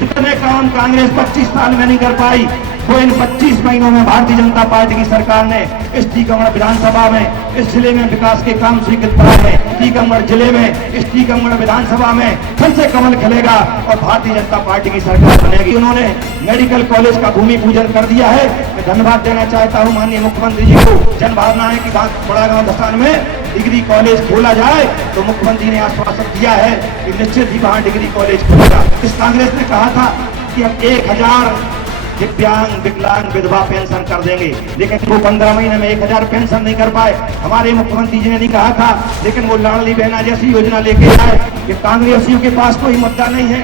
जितने काम कांग्रेस 25 साल में नहीं कर पाई, वो इन 25 महीनों में भारतीय जनता पार्टी की सरकार ने इस टीकमगढ़ विधानसभा में, इस जिले में विकास के काम स्वीकृत कराए हैं। टीकमगढ़ जिले में, इस टीकमगढ़ विधानसभा में फिर से कमल खिलेगा और भारतीय जनता पार्टी की सरकार बनेगी। उन्होंने मेडिकल कॉलेज का भूमि पूजन कर दिया है। मैं धन्यवाद देना चाहता हूँ माननीय मुख्यमंत्री जी को। जन भावना है कि बड़ा गांव धसान में डिग्री कॉलेज खोला जाए, तो मुख्यमंत्री ने आश्वासन दिया है कि निश्चित ही वहां डिग्री कॉलेज खुलेगा। इस कांग्रेस ने कहा था कि हम 1000 दिव्यांग, विकलांग, विधवा पेंशन कर देंगे, लेकिन वो 15 महीने में 1000 पेंशन नहीं कर पाए। हमारे मुख्यमंत्री जी ने नहीं कहा था, लेकिन वो लाडली बहना जैसी योजना लेके आए कि कांग्रेसियों के पास कोई मुद्दा नहीं है,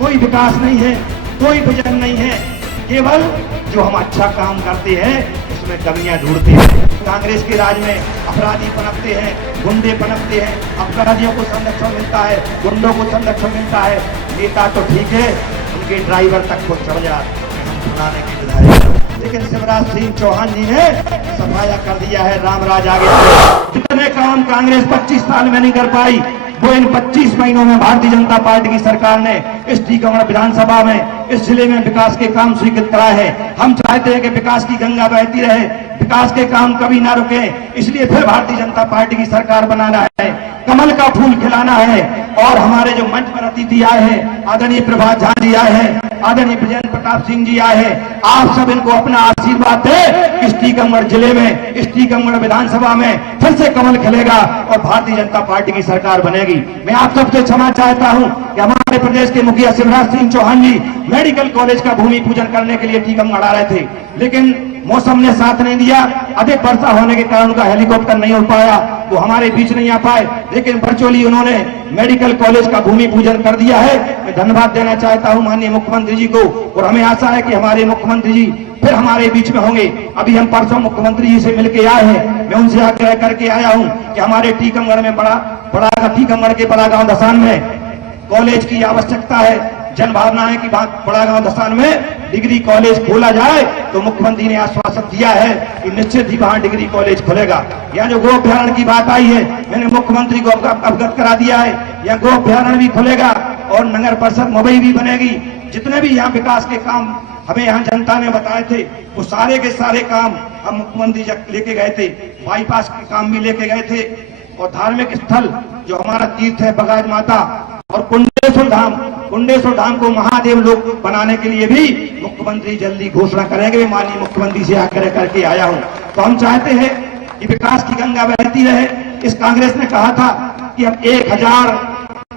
कोई विकास नहीं है, कोई विजन नहीं है, केवल जो हम अच्छा काम करते हैं उसमें कमियां ढूंढते हैं। कांग्रेस के राज में अपराधी पनपते हैं, गुंडे पनपते हैं, अपराधियों को संरक्षण मिलता है, गुंडों को संरक्षण मिलता है। नेता तो ठीक है, उनके ड्राइवर तक को चढ़ जाते बनाने की विधायक, लेकिन शिवराज सिंह चौहान जी ने सफाया कर दिया है रामराज आगे। जितने काम कांग्रेस 25 साल में नहीं कर पाई, वो इन 25 महीनों में भारतीय जनता पार्टी की सरकार ने इस टीकमगढ़ विधानसभा में, इस जिले में विकास के काम स्वीकृत कराए हैं। हम चाहते हैं कि विकास की गंगा बहती रहे, विकास के काम कभी ना रुके, इसलिए फिर भारतीय जनता पार्टी की सरकार बनाना है, कमल का फूल खिलाना है। और हमारे जो मंच पर अतिथि आए हैं, आदरणीय प्रभात झा जी आए हैं, आदरणीय ब्रजेंद्र प्रताप सिंह जी आए हैं, आप सब इनको अपना आशीर्वाद दे। इस टीकमगढ़ जिले में, इस टीकमगढ़ विधानसभा में फिर से कमल खिलेगा और भारतीय जनता पार्टी की सरकार बनेगी। मैं आप सबसे क्षमा चाहता हूं कि हमारे प्रदेश के मुखिया शिवराज सिंह चौहान जी मेडिकल कॉलेज का भूमि पूजन करने के लिए टीकमगढ़ आ रहे थे, लेकिन मौसम ने साथ नहीं दिया। अधिक वर्षा होने के कारण उनका हेलीकॉप्टर नहीं हो पाया, वो हमारे बीच नहीं आ पाए, लेकिन वर्चुअली उन्होंने मेडिकल कॉलेज का भूमि पूजन कर दिया है। मैं धन्यवाद देना चाहता हूं माननीय मुख्यमंत्री जी को, और हमें आशा है कि हमारे मुख्यमंत्री जी फिर हमारे बीच में होंगे। अभी हम परसों मुख्यमंत्री जी से मिलकर आए हैं, मैं उनसे आग्रह करके आया हूं कि हमारे टीकमगढ़ में टीकमगढ़ के बड़ा गांव धसान में कॉलेज की आवश्यकता है। जन भावना है कि बड़ा गांव धसान में डिग्री कॉलेज खोला जाए, तो मुख्यमंत्री ने आश्वासन दिया है कि निश्चित ही वहां डिग्री कॉलेज खुलेगा। यहाँ जो गो अभ्यारण्य की बात आई है, मैंने मुख्यमंत्री को अवगत करा दिया है, यहाँ गो अभ्यारण्य भी खुलेगा और नगर परिषद मुंबई भी बनेगी। जितने भी यहाँ विकास के काम हमें यहाँ जनता ने बताए थे, वो सारे के सारे काम हम मुख्यमंत्री लेके गए थे। बाईपास के काम भी लेके गए थे, और धार्मिक स्थल जो हमारा तीर्थ है बगाज माता और कुंडेश्वर धाम को महादेव लोक बनाने के लिए भी मुख्यमंत्री जल्दी घोषणा करेंगे। मैं माननीय मुख्यमंत्री से आग्रह करके आया हूं। तो हम चाहते हैं कि विकास की गंगा बहती रहे। इस कांग्रेस ने कहा था कि हम 1000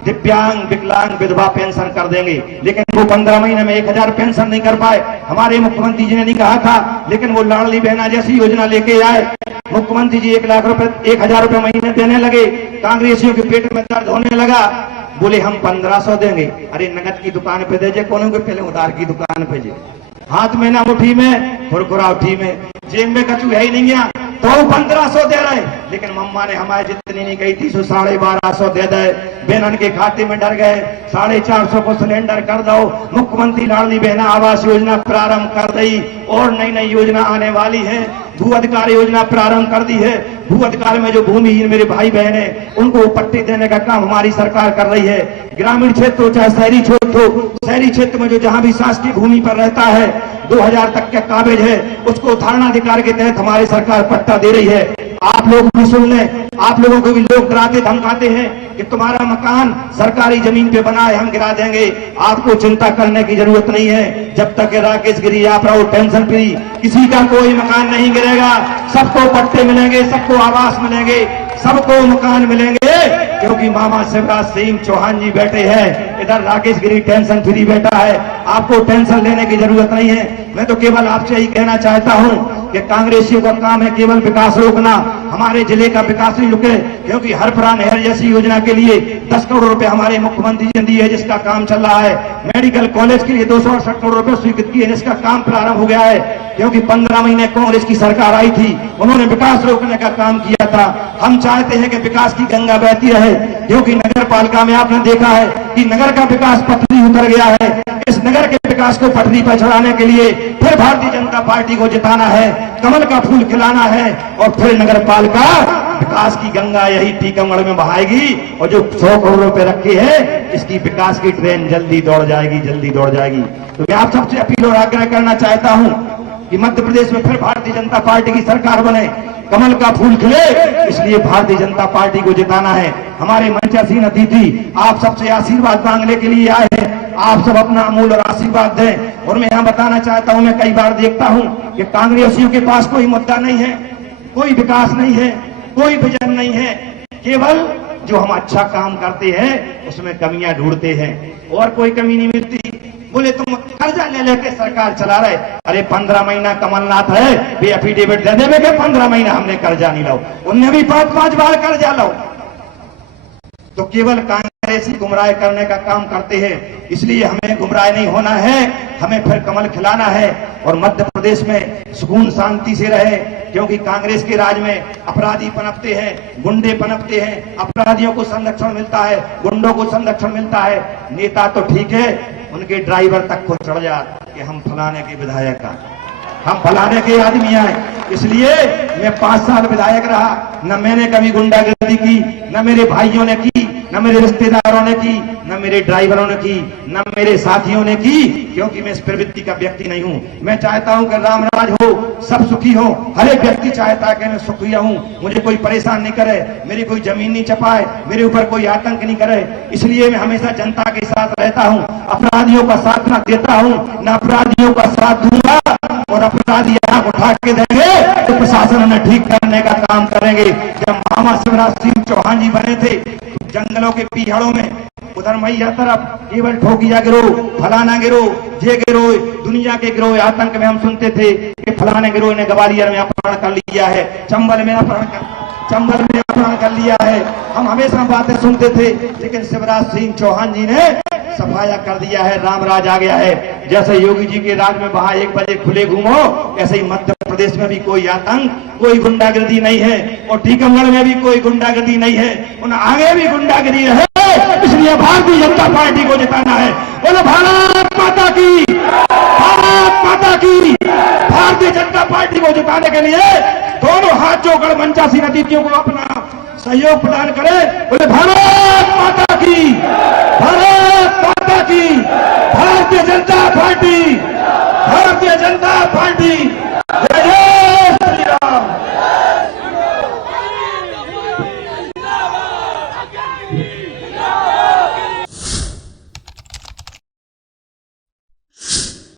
दिव्यांग, विकलांग, विधवा पेंशन कर देंगे, लेकिन वो 15 महीने में 1000 पेंशन नहीं कर पाए। हमारे मुख्यमंत्री जी ने नहीं कहा था, लेकिन वो लाडली बहना जैसी योजना लेके आए। मुख्यमंत्री जी 1 लाख रुपए, 1000 रुपए महीने देने लगे। कांग्रेसियों के पेट में दर्द होने लगा, बोले हम 1500 देंगे। अरे नगद की दुकान पे दे, कोनो के पहले उधार की दुकान पे जे, हाथ में ना मुट्ठी में, खुरखुरा उठी में, जेब में कछु है ही नहीं गया, तो 1500 दे रहे। लेकिन मम्मा ने हमारे जितनी नहीं कही थी, 1250 दे दे। बहनन के खाते में डर गए, 450 को सिलेंडर कर दो। मुख्यमंत्री लाडली बहना आवास योजना प्रारंभ कर दी, और नई नई योजना आने वाली है। भू अधिकार योजना प्रारंभ कर दी है। भू अधिकार में जो भूमिहीन मेरे भाई बहन है, उनको पट्टे देने का काम हमारी सरकार कर रही है। ग्रामीण क्षेत्र हो चाहे शहरी क्षेत्र हो, शहरी क्षेत्र में जो जहां भी शासकीय भूमि पर रहता है, 2000 तक का काबिज है, उसको धारणाधिकार के तहत हमारी सरकार पट्टा दे रही है। आप लोग भी सुन लें, आप लोगों को भी लोग डराते धमकाते हैं कि तुम्हारा मकान सरकारी जमीन पे बना है, हम गिरा देंगे। आपको चिंता करने की जरूरत नहीं है। जब तक राकेश गिरी आप रहो टेंशन फ्री, किसी का कोई मकान नहीं गिरेगा। सबको पट्टे मिलेंगे, सबको आवास मिलेंगे, सबको मकान मिलेंगे, क्योंकि मामा शिवराज सिंह चौहान जी बैठे हैं। इधर राकेश गिरी टेंशन फ्री बैठा है, आपको टेंशन लेने की जरूरत नहीं है। मैं तो केवल आपसे यही कहना चाहता हूं कि कांग्रेसियों का काम है केवल विकास रोकना। हमारे जिले का विकास नहीं रुके, क्योंकि हरपुरा नहर जैसी योजना के लिए 10 करोड़ रुपए हमारे मुख्यमंत्री जी ने दिए है, जिसका काम चल रहा है। मेडिकल कॉलेज के लिए 268 करोड़ रुपए स्वीकृत किए, जिसका काम प्रारंभ हो गया है। क्योंकि 15 महीने कांग्रेस की सरकार आई थी, उन्होंने विकास रोकने का काम किया था। हम चाहते हैं कि विकास की गंगा बहती रहे, क्योंकि नगर पालिका में आपने देखा है कि नगर का विकास पटरी उतर गया है। इस नगर के विकास को पटरी पर चढ़ाने के लिए फिर भारतीय जनता पार्टी को जिताना है, कमल का फूल खिलाना है, और फिर नगर पालिका विकास की गंगा यही टीकमगढ़ में बहाएगी और जो 100 करोड़ रुपए रखे हैं इसकी विकास की ट्रेन जल्दी दौड़ जाएगी, जल्दी दौड़ जाएगी। तो मैं आप सबसे अपील और आग्रह करना चाहता हूं कि मध्य प्रदेश में फिर भारतीय जनता पार्टी की सरकार बने, कमल का फूल खिले, इसलिए भारतीय जनता पार्टी को जिताना है। हमारे मंचासीन अतिथि आप सबसे आशीर्वाद मांगने के लिए आए हैं, आप सब अपना अमूल्य और आशीर्वाद दें। और मैं यहां बताना चाहता हूं, मैं कई बार देखता हूं कि कांग्रेसियों के पास कोई मुद्दा नहीं है, कोई विकास नहीं है, कोई विजन नहीं है, केवल जो हम अच्छा काम करते हैं उसमें कमियां ढूंढते हैं और कोई कमी नहीं मिलती। बोले तुम कर्जा ले लेके सरकार चला रहे, अरे 15 महीना कमलनाथ है भी एफिडेविट दे देवे के 15 महीना हमने कर्जा नहीं लाओ, उनने भी 5-5 बार कर्जा लाओ। तो केवल कांग्रेसी गुमराह करने का काम करते हैं, इसलिए हमें गुमराह नहीं होना है, हमें फिर कमल खिलाना है और मध्य प्रदेश में सुकून शांति से रहे। क्योंकि कांग्रेस के राज में अपराधी पनपते हैं, गुंडे पनपते हैं, अपराधियों को संरक्षण मिलता है, गुंडों को संरक्षण मिलता है। नेता तो ठीक है, उनके ड्राइवर तक को चढ़ जाते कि हम फलाने के विधायक का, हम फलाने के आदमी आए। इसलिए मैं 5 साल विधायक रहा, न मैंने कभी गुंडागर्दी की, न मेरे भाइयों ने की, न मेरे रिश्तेदारों ने की, न मेरे ड्राइवरों ने की, न मेरे साथियों ने की, क्योंकि मैं इस प्रवृत्ति का व्यक्ति नहीं हूं। मैं चाहता हूं कि राम राज हो, सब सुखी हो, हर एक व्यक्ति चाहता है कि मैं सुखी रहूं, मुझे कोई परेशान नहीं करे, मेरी कोई जमीन नहीं चपाए, मेरे ऊपर कोई आतंक नहीं करे। इसलिए मैं हमेशा जनता के साथ रहता हूं, अपराधियों का साथ न देता हूं, न अपराधियों का साथ दूंगा। और अपराधी यहाँ उठा के देंगे तो प्रशासन उन्हें ठीक करने का काम करेंगे। जब मामा शिवराज सिंह चौहान जी बने थे जंगलों के पीहड़ों में, उधर मैया तरफ केवल ठोकिया गिरोह, फलाना गिरोह, जे गिरोह, दुनिया के गिरोह आतंक में हम सुनते थे कि फलाने गिरोह ने ग्वालियर में अपहरण कर लिया है, चंबल में अपहरण कर लिया है। हम हमेशा बातें सुनते थे, लेकिन शिवराज सिंह चौहान जी ने सफाया कर दिया है, राम राज आ गया है। जैसे योगी जी के राज में वहां 1 बजे खुले घूमो, ऐसे ही मध्य प्रदेश में भी कोई आतंक, कोई गुंडागर्दी नहीं है और टीकमगढ़ में भी कोई गुंडागर्दी नहीं है, उन आगे भी गुंडागर्दी रहे। इसलिए भारतीय जनता पार्टी को जिताना है। बोलो भारत माता की, भारत माता की। भारतीय जनता पार्टी को जिताने के लिए दोनों हाथ जोड़कर मंचासीन अतिथियों को अपना सहयोग प्रदान करें। बोले भारत माता की।